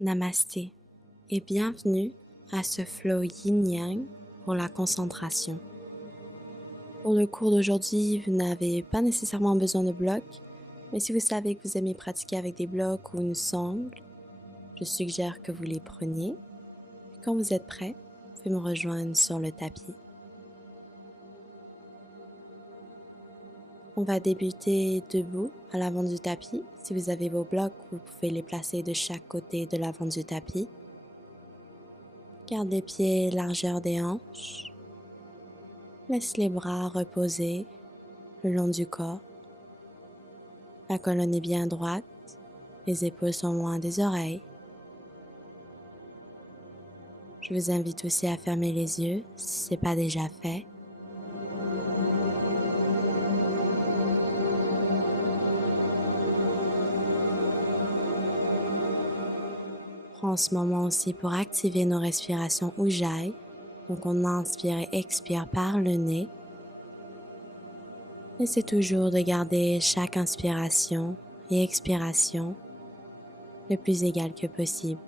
Namasté et bienvenue à ce flow yin-yang pour la concentration. Pour le cours d'aujourd'hui, vous n'avez pas nécessairement besoin de blocs, mais si vous savez que vous aimez pratiquer avec des blocs ou une sangle, je suggère que vous les preniez. Et quand vous êtes prêt, vous pouvez me rejoindre sur le tapis. On va débuter debout à l'avant du tapis. Si vous avez vos blocs, vous pouvez les placer de chaque côté de l'avant du tapis. Garde les pieds largeur des hanches. Laisse les bras reposer le long du corps. La colonne est bien droite. Les épaules sont loin des oreilles. Je vous invite aussi à fermer les yeux si ce n'est pas déjà fait. Prends ce moment aussi pour activer nos respirations Ujjayi. Donc on inspire et expire par le nez. Essayez toujours de garder chaque inspiration et expiration le plus égal que possible.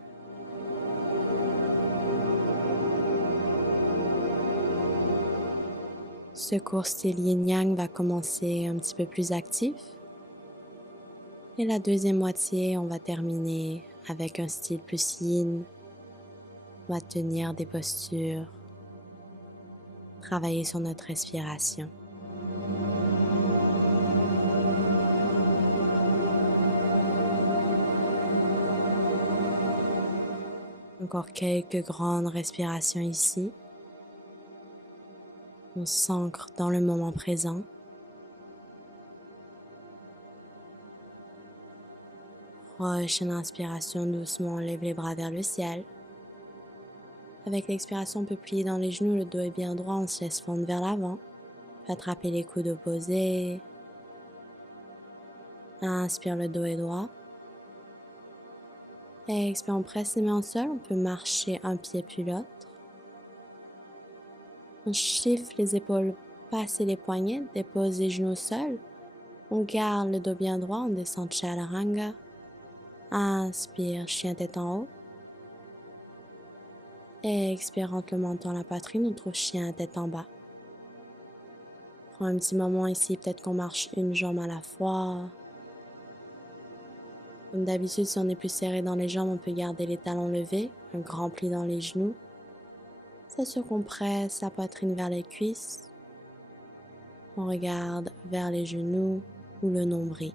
Ce cours style yin-yang va commencer un petit peu plus actif. Et la deuxième moitié, on va terminer avec un style plus yin. On va tenir des postures, travailler sur notre respiration. Encore quelques grandes respirations ici. On s'ancre dans le moment présent. Prochaine inspiration, doucement, on lève les bras vers le ciel. Avec l'expiration, on peut plier dans les genoux, le dos est bien droit, on se laisse fondre vers l'avant. Attraper les coudes opposés. Inspire, le dos est droit. Expire, on presse les mains au sol, on peut marcher un pied puis l'autre. On chiffre les épaules, passer les poignets, dépose les genoux au sol. On garde le dos bien droit, on descend Chaturanga. Inspire, chien tête en haut. Expire, rentre le menton à la poitrine, on trouve chien tête en bas. Prends un petit moment ici, peut-être qu'on marche une jambe à la fois. Comme d'habitude, si on est plus serré dans les jambes, on peut garder les talons levés, un grand pli dans les genoux. S'assure qu'on presse la poitrine vers les cuisses. On regarde vers les genoux ou le nombril.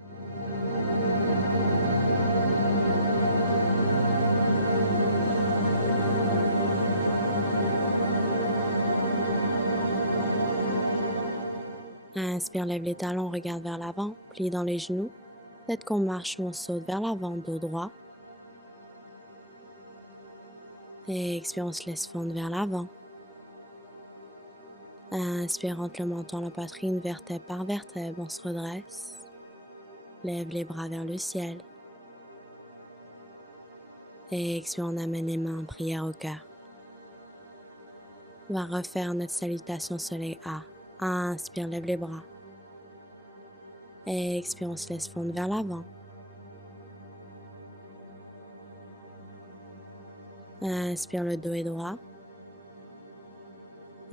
Inspire, lève les talons, regarde vers l'avant, plie dans les genoux. Peut-être qu'on marche ou on saute vers l'avant, dos droit. Et expire, on se laisse fondre vers l'avant. Inspire, rentre le menton à la poitrine, vertèbre par vertèbre, on se redresse. Lève les bras vers le ciel. Et expire, on amène les mains en prière au cœur. On va refaire notre salutation soleil A. Inspire, lève les bras. Et expire, on se laisse fondre vers l'avant. Inspire, le dos est droit.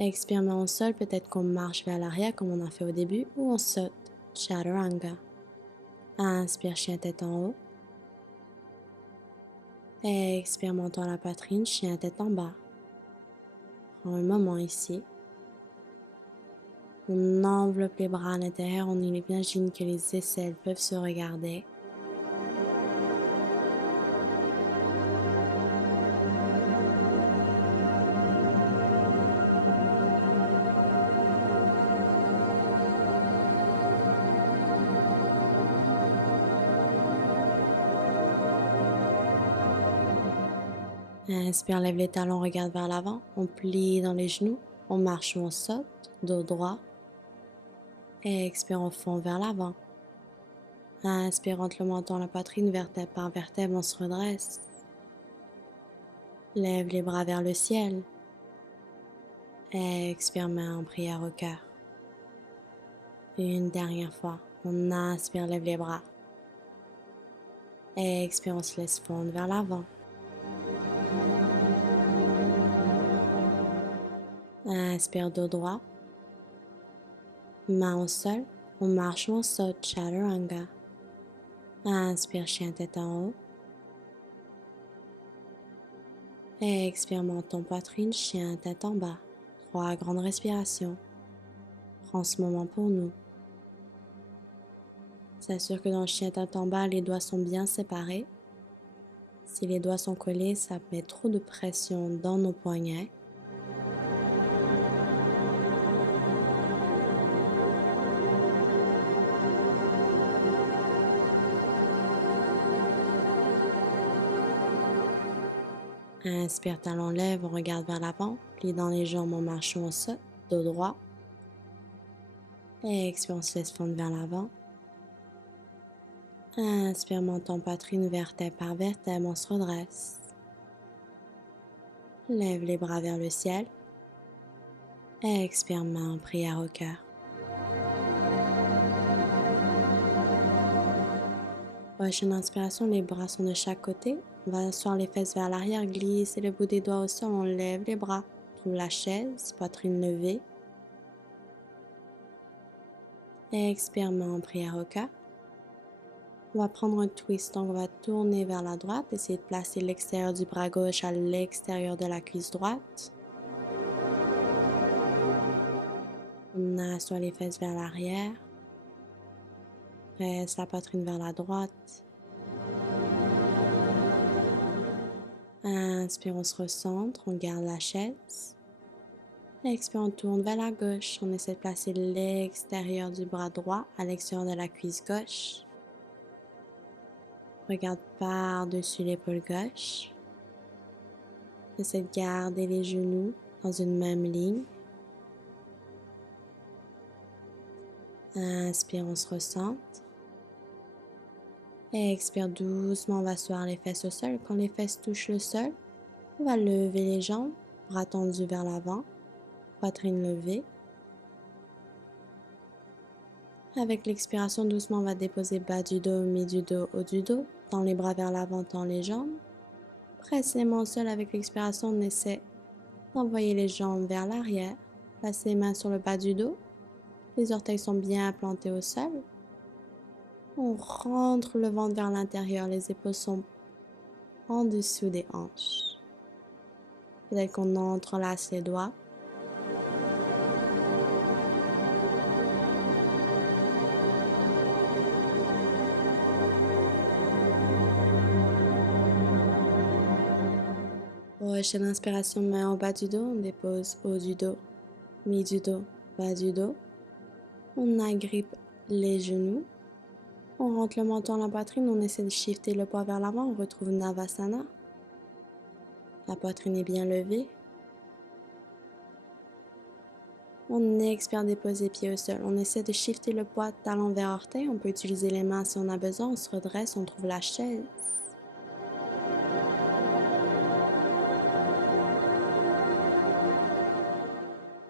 Expire, main au sol, peut-être qu'on marche vers l'arrière comme on a fait au début ou on saute, Chaturanga. Inspire, chien tête en haut. Expire, menton à la poitrine, chien tête en bas. Prends un moment ici. On enveloppe les bras à l'intérieur, on imagine que les aisselles peuvent se regarder. Inspire, lève les talons, regarde vers l'avant. On plie dans les genoux. On marche ou on saute, dos droit. Expire, on fond vers l'avant. Inspire, rentre le menton à la poitrine, vertèbre par vertèbre, on se redresse. Lève les bras vers le ciel. Expire, main en prière au cœur. Une dernière fois. On inspire, lève les bras. Expire, on se laisse fondre vers l'avant. Inspire dos droit. Main au sol. On marche ou on saute, Chaturanga. Inspire, chien tête en haut. Expire, menton, poitrine, chien tête en bas. 3 grandes respirations. Prends ce moment pour nous. S'assure que dans le chien tête en bas, les doigts sont bien séparés. Si les doigts sont collés, ça met trop de pression dans nos poignets. Inspire, talon lève, on regarde vers l'avant. Plie dans les jambes, on marche ou on saute. Dos droit. Expire, on se laisse fondre vers l'avant. Inspire, menton, poitrine, vertèbre par vertèbre, on se redresse. Lève les bras vers le ciel. Expire, main en prière au cœur. Prochaine inspiration, les bras sont de chaque côté. On va asseoir les fesses vers l'arrière, glisser le bout des doigts au sol, on lève les bras. Trouve la chaise, poitrine levée. Expire, main en prière au cœur. On va prendre un twist, donc on va tourner vers la droite, essayer de placer l'extérieur du bras gauche à l'extérieur de la cuisse droite. On assoit les fesses vers l'arrière. Presse la poitrine vers la droite. Inspire, on se recentre, on garde la chaise. Expire, on tourne vers la gauche. On essaie de placer l'extérieur du bras droit à l'extérieur de la cuisse gauche. Regarde par-dessus l'épaule gauche. Essaie de garder les genoux dans une même ligne. Inspire, on se recentre. Expire doucement, on va asseoir les fesses au sol. Quand les fesses touchent le sol, on va lever les jambes, bras tendus vers l'avant, poitrine levée. Avec l'expiration, doucement, on va déposer bas du dos, mi du dos, haut du dos. Tends les bras vers l'avant, tends les jambes. Presse les mains au sol. Avec l'expiration, on essaie d'envoyer les jambes vers l'arrière. Place les mains sur le bas du dos. Les orteils sont bien plantés au sol. On rentre le ventre vers l'intérieur. Les épaules sont en dessous des hanches. Peut-être qu'on entrelace les doigts. Prochaine inspiration, main au bas du dos, on dépose haut du dos, mi du dos, bas du dos. On agrippe les genoux. On rentre le menton dans la poitrine, on essaie de shifter le poids vers l'avant, on retrouve Navasana. La poitrine est bien levée. On expire, déposer pieds au sol. On essaie de shifter le poids talon vers orteil. On peut utiliser les mains si on a besoin. On se redresse, on trouve la chaise.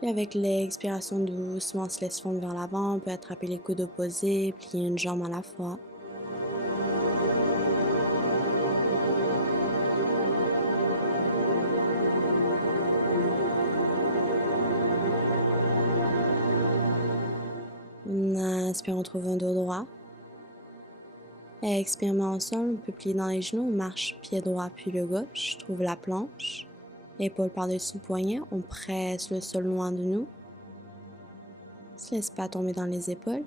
Et avec l'expiration, doucement, on se laisse fondre vers l'avant. On peut attraper les coudes opposés, plier une jambe à la fois. On inspire, on trouve un dos droit. Expire, main au sol, on peut plier dans les genoux. On marche pied droit puis le gauche. Trouve la planche. Épaule par-dessus poignet. On presse le sol loin de nous. On ne se laisse pas tomber dans les épaules.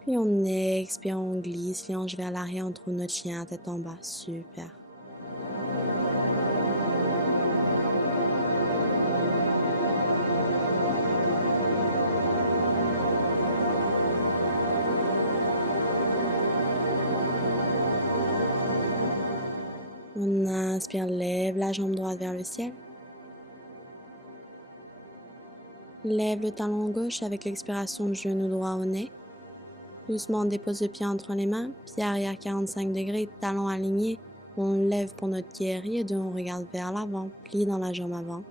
Puis on expire, on glisse les hanches vers l'arrière, on trouve notre chien tête en bas. Super. On inspire, lève la jambe droite vers le ciel. Lève le talon gauche avec l'expiration du genou droit au nez. Doucement, on dépose le pied entre les mains, pied arrière 45 degrés, talon aligné. On lève pour notre guerrier 2, on regarde vers l'avant, plie dans la jambe avant.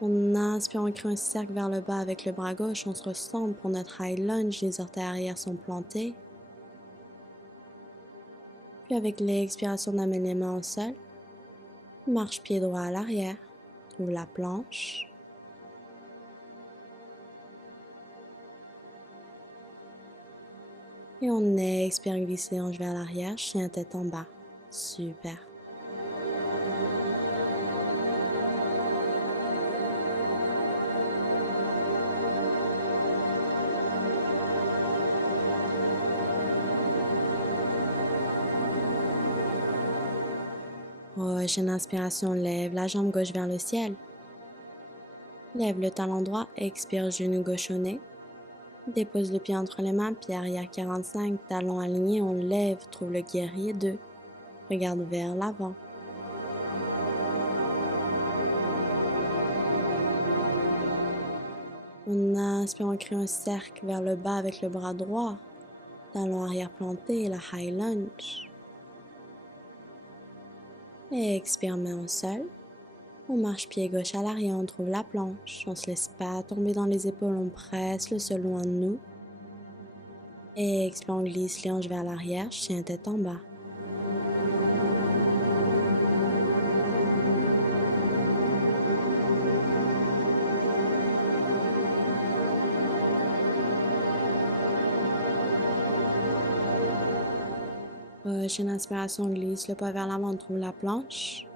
On inspire, on crée un cercle vers le bas avec le bras gauche, on se recentre pour notre high lunge, les orteils arrière sont plantés. Puis avec l'expiration, on amène les mains au sol. Marche pied droit à l'arrière. Trouve la planche. Et on expire, glisser les hanches vers l'arrière, chien tête en bas. Super. Prochaine inspiration, lève la jambe gauche vers le ciel. Lève le talon droit, expire, genou gauche au nez. Dépose le pied entre les mains, pied arrière 45, talon aligné, on lève, trouve le guerrier 2. Regarde vers l'avant. On inspire, on crée un cercle vers le bas avec le bras droit. Talon arrière planté, la high lunge. Et expire, main au sol. On marche pied gauche à l'arrière, on trouve la planche. On se laisse pas tomber dans les épaules, on presse le sol loin de nous. Et expire, on glisse les hanches vers l'arrière, chien tête en bas. Prochaine inspiration, glisse le pas vers l'avant, on trouve la planche.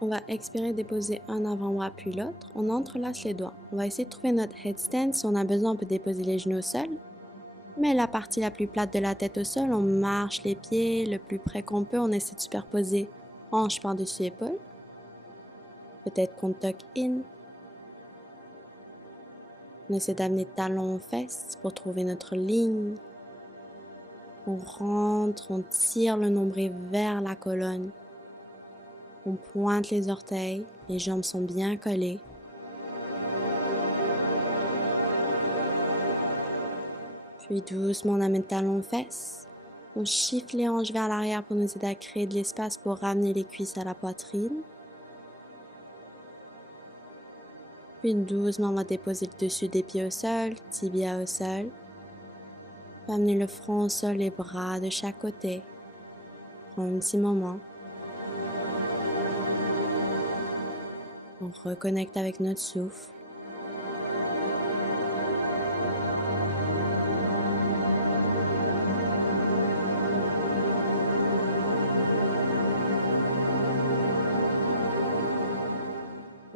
On va expirer, déposer un avant-bras puis l'autre. On entrelace les doigts. On va essayer de trouver notre headstand. Si on a besoin, on peut déposer les genoux au sol. Mais la partie la plus plate de la tête au sol, on marche les pieds le plus près qu'on peut. On essaie de superposer hanche par-dessus épaule. Peut-être qu'on tuck in. On essaie d'amener talon aux fesses pour trouver notre ligne. On rentre, on tire le nombril vers la colonne. On pointe les orteils, les jambes sont bien collées. Puis doucement, on amène talon aux fesses. On shift les hanches vers l'arrière pour nous aider à créer de l'espace pour ramener les cuisses à la poitrine. Puis doucement, on va déposer le dessus des pieds au sol, tibia au sol. On va amener le front au sol, les bras de chaque côté. Prends un petit moment. On reconnecte avec notre souffle.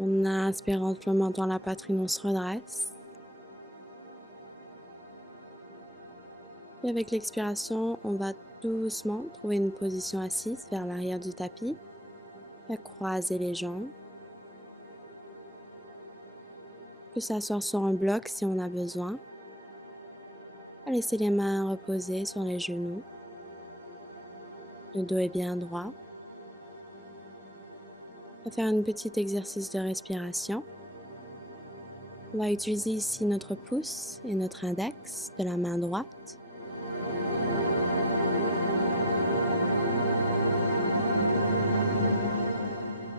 On inspire en dans la poitrine, on se redresse. Et avec l'expiration, on va doucement trouver une position assise vers l'arrière du tapis. On va croiser les jambes. On peut s'asseoir sur un bloc si on a besoin. On va laisser les mains reposer sur les genoux. Le dos est bien droit. On va faire un petit exercice de respiration. On va utiliser ici notre pouce et notre index de la main droite.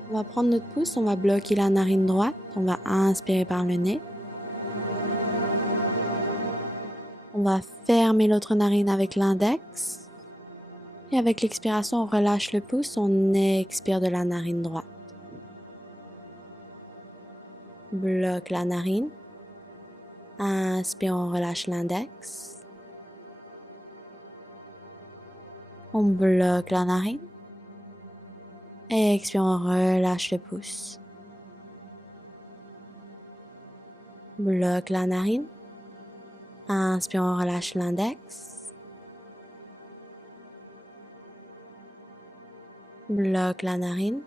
On va prendre notre pouce, on va bloquer la narine droite, on va inspirer par le nez. On va fermer l'autre narine avec l'index. Et avec l'expiration, on relâche le pouce, on expire de la narine droite. Bloque la narine. Inspire, on relâche l'index. On bloque la narine. Expire, on relâche le pouce. Bloque la narine. Inspire, on relâche l'index. Bloque la narine.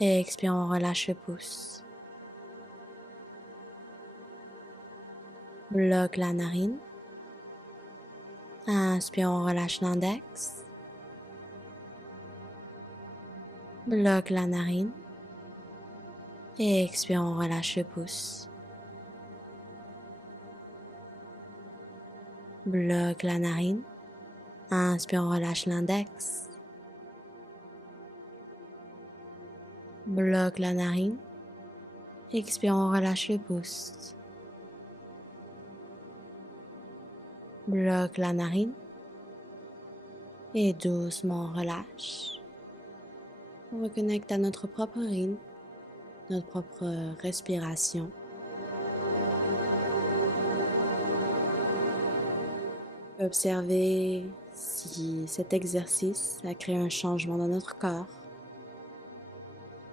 Expire, on relâche le pouce. Bloque la narine. Inspire, on relâche l'index. Bloque la narine. Expire, on relâche le pouce. Bloque la narine. Inspire, on relâche l'index. Bloque la narine. Expire, on relâche le pouce. Bloque la narine et doucement relâche. On reconnecte à notre propre rythme, notre propre respiration. Observez si cet exercice a créé un changement dans notre corps,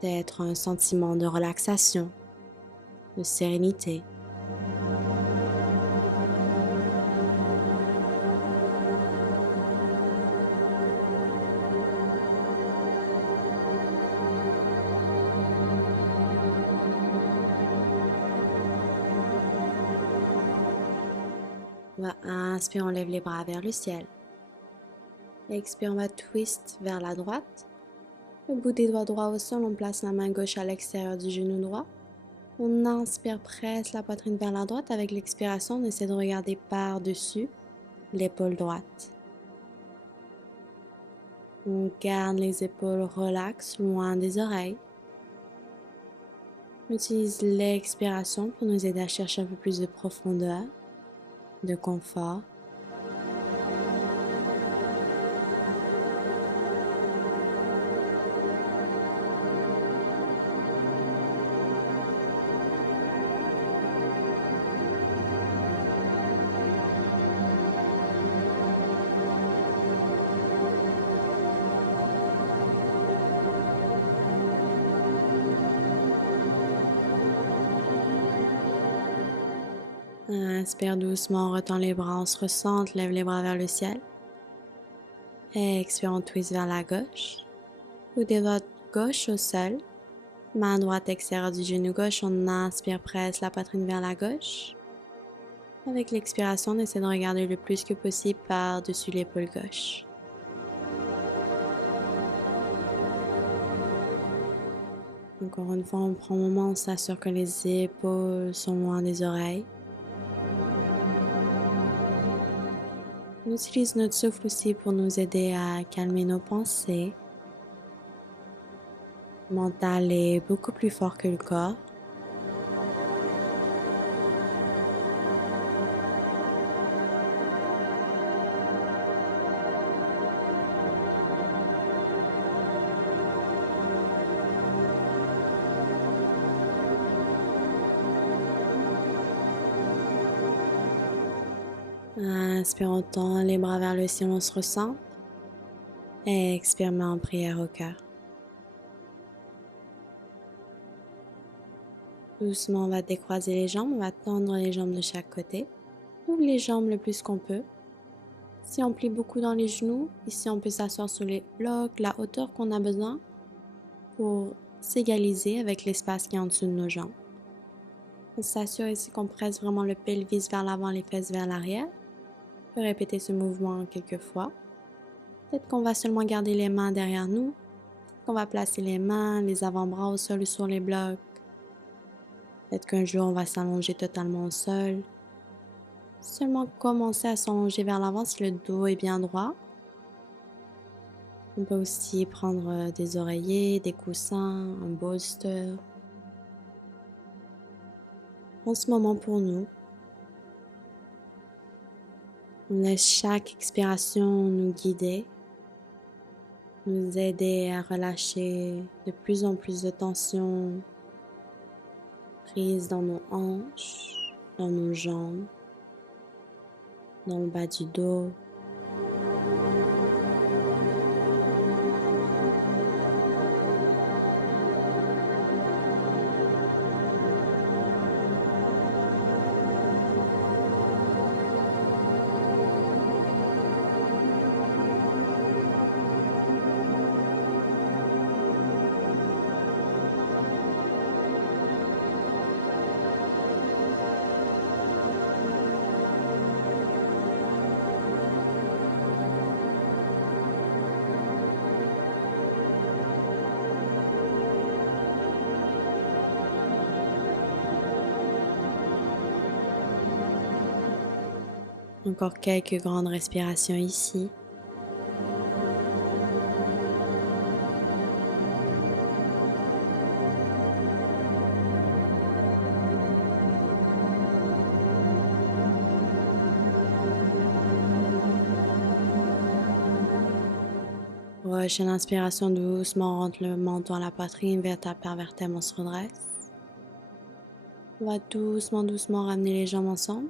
peut-être un sentiment de relaxation, de sérénité. On va inspirer, on lève les bras vers le ciel. Expire, on va twist vers la droite. Le bout des doigts droits au sol, on place la main gauche à l'extérieur du genou droit. On inspire, presse la poitrine vers la droite. Avec l'expiration, on essaie de regarder par-dessus l'épaule droite. On garde les épaules relaxes, loin des oreilles. On utilise l'expiration pour nous aider à chercher un peu plus de profondeur, de confort. Inspire doucement, on retend les bras, on se recentre, lève les bras vers le ciel. Expire, on twist vers la gauche. Coude des doigts gauche au sol. Main droite extérieure du genou gauche, on inspire, presse la poitrine vers la gauche. Avec l'expiration, on essaie de regarder le plus que possible par-dessus l'épaule gauche. Encore une fois, on prend un moment, on s'assure que les épaules sont loin des oreilles. On utilise notre souffle aussi pour nous aider à calmer nos pensées. Le mental est beaucoup plus fort que le corps. Inspire, on tend les bras vers le ciel, on se ressent. Expire, main en prière au cœur. Doucement, on va décroiser les jambes, on va tendre les jambes de chaque côté. Ouvre les jambes le plus qu'on peut. Si on plie beaucoup dans les genoux, ici on peut s'asseoir sur les blocs, la hauteur qu'on a besoin pour s'égaliser avec l'espace qui est en dessous de nos jambes. On s'assure ici qu'on presse vraiment le pelvis vers l'avant, les fesses vers l'arrière. On peut répéter ce mouvement quelques fois. Peut-être qu'on va seulement garder les mains derrière nous. Qu'on va placer les mains, les avant-bras au sol ou sur les blocs. Peut-être qu'un jour on va s'allonger totalement au sol. Seulement commencer à s'allonger vers l'avant si le dos est bien droit. On peut aussi prendre des oreillers, des coussins, un bolster. En ce moment pour nous, on laisse chaque expiration nous guider, nous aider à relâcher de plus en plus de tension prise dans nos hanches, dans nos jambes, dans le bas du dos. Encore quelques grandes respirations ici. Prochaine inspiration, doucement rentre le menton à la poitrine, vertèbre par vertèbre, on se redresse. On va doucement ramener les jambes ensemble.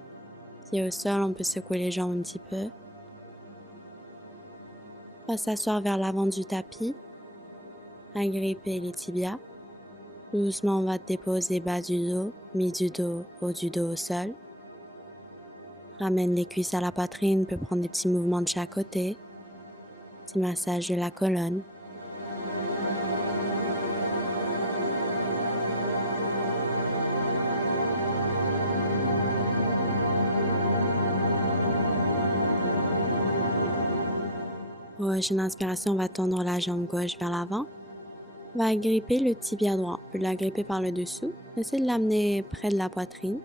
Si au sol, on peut secouer les jambes un petit peu. On va s'asseoir vers l'avant du tapis, agripper les tibias. Doucement, on va déposer bas du dos, mi du dos, haut du dos au sol. Ramène les cuisses à la poitrine, peut prendre des petits mouvements de chaque côté. Petit massage de la colonne. Prochaine inspiration, on va tendre la jambe gauche vers l'avant. On va agripper le tibia droit. On peut l'agripper par le dessous. Essayez de l'amener près de la poitrine.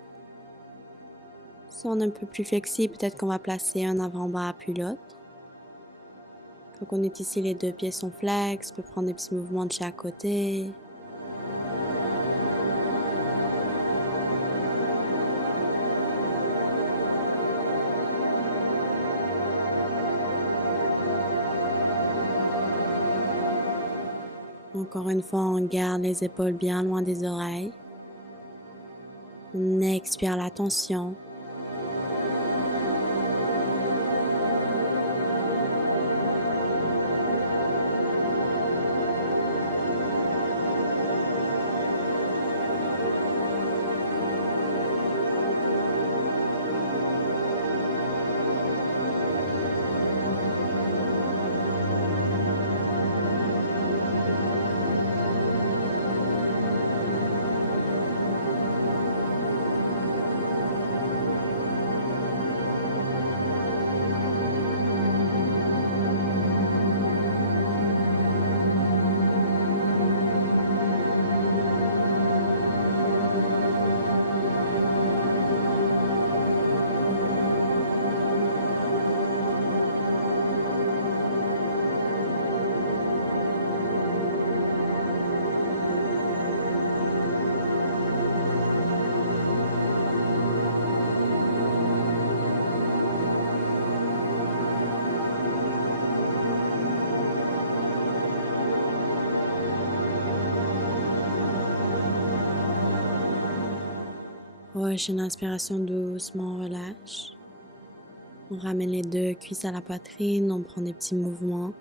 Si on est un peu plus flexible, peut-être qu'on va placer un avant-bras puis l'autre. Quand on est ici, les deux pieds sont flex. On peut prendre des petits mouvements de chaque côté. Encore une fois, on garde les épaules bien loin des oreilles. On expire la tension. Prochaine inspiration, doucement, on relâche. On ramène les deux cuisses à la poitrine, on prend des petits mouvements.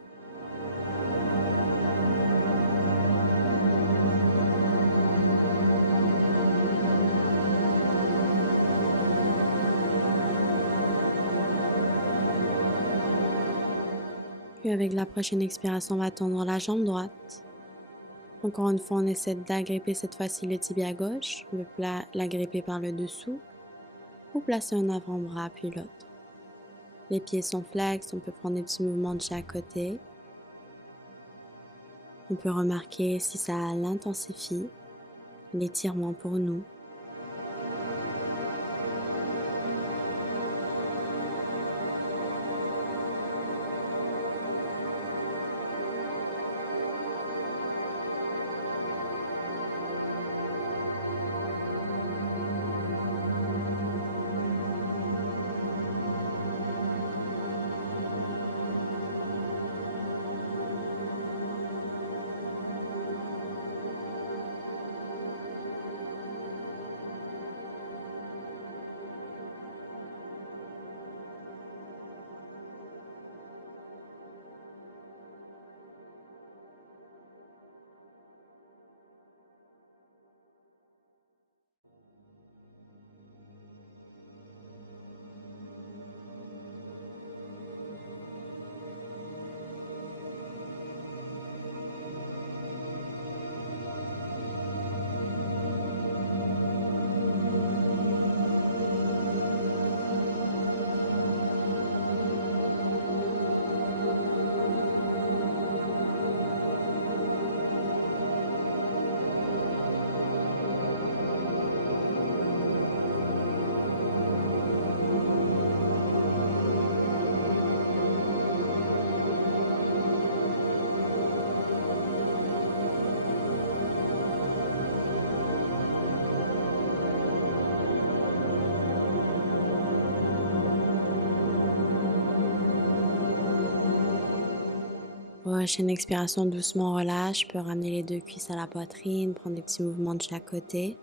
Puis avec la prochaine expiration, on va tendre la jambe droite. Encore une fois, on essaie d'agripper cette fois-ci le tibia gauche. On peut l'agripper par le dessous ou placer un avant-bras puis l'autre. Les pieds sont flex, on peut prendre des petits mouvements de chaque côté. On peut remarquer si ça l'intensifie, l'étirement pour nous. Prochaine expiration, doucement relâche. Je peux ramener les deux cuisses à la poitrine, prendre des petits mouvements de chaque côté.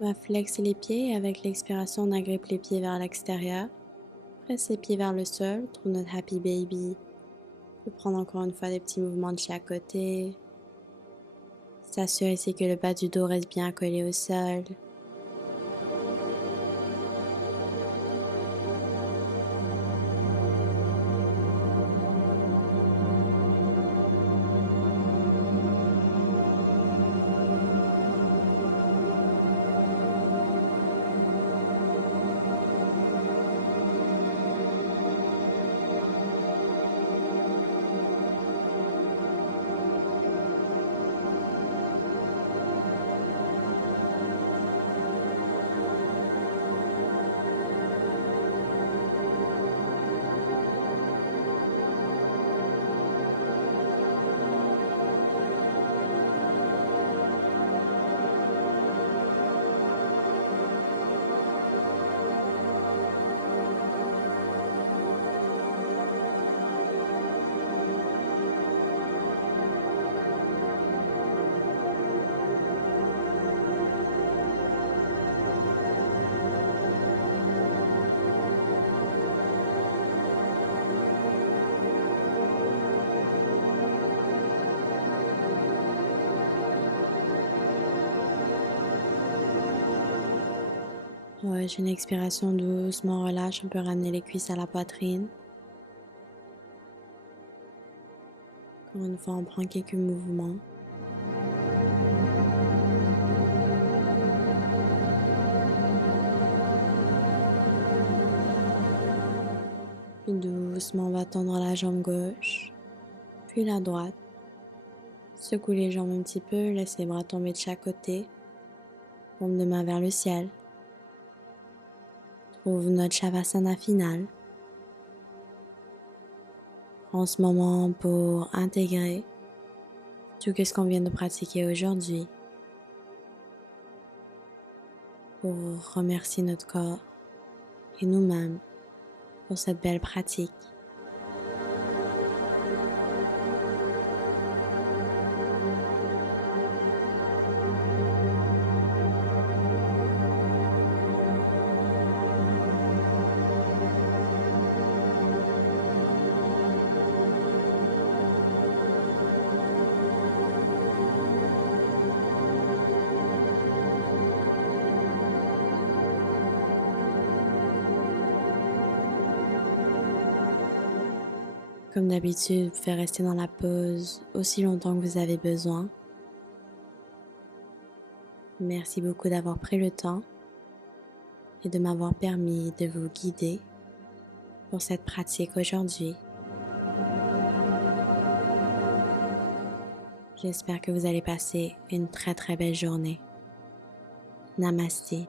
On va flexer les pieds et avec l'expiration, on agrippe les pieds vers l'extérieur. Presse les pieds vers le sol, trouve notre happy baby. On peut prendre encore une fois des petits mouvements de chaque côté. S'assurer ici que le bas du dos reste bien collé au sol. J'ai une expiration doucement relâche. On peut ramener les cuisses à la poitrine. Encore une fois, on prend quelques mouvements. Puis doucement, on va tendre la jambe gauche, puis la droite. Secoue les jambes un petit peu, laisse les bras tomber de chaque côté. Paume de main vers le ciel. Trouve notre Shavasana final. Prends ce moment pour intégrer tout ce qu'on vient de pratiquer aujourd'hui. Pour remercier notre corps et nous-mêmes pour cette belle pratique. Comme d'habitude, vous pouvez rester dans la pause aussi longtemps que vous avez besoin. Merci beaucoup d'avoir pris le temps et de m'avoir permis de vous guider pour cette pratique aujourd'hui. J'espère que vous allez passer une très très belle journée. Namasté.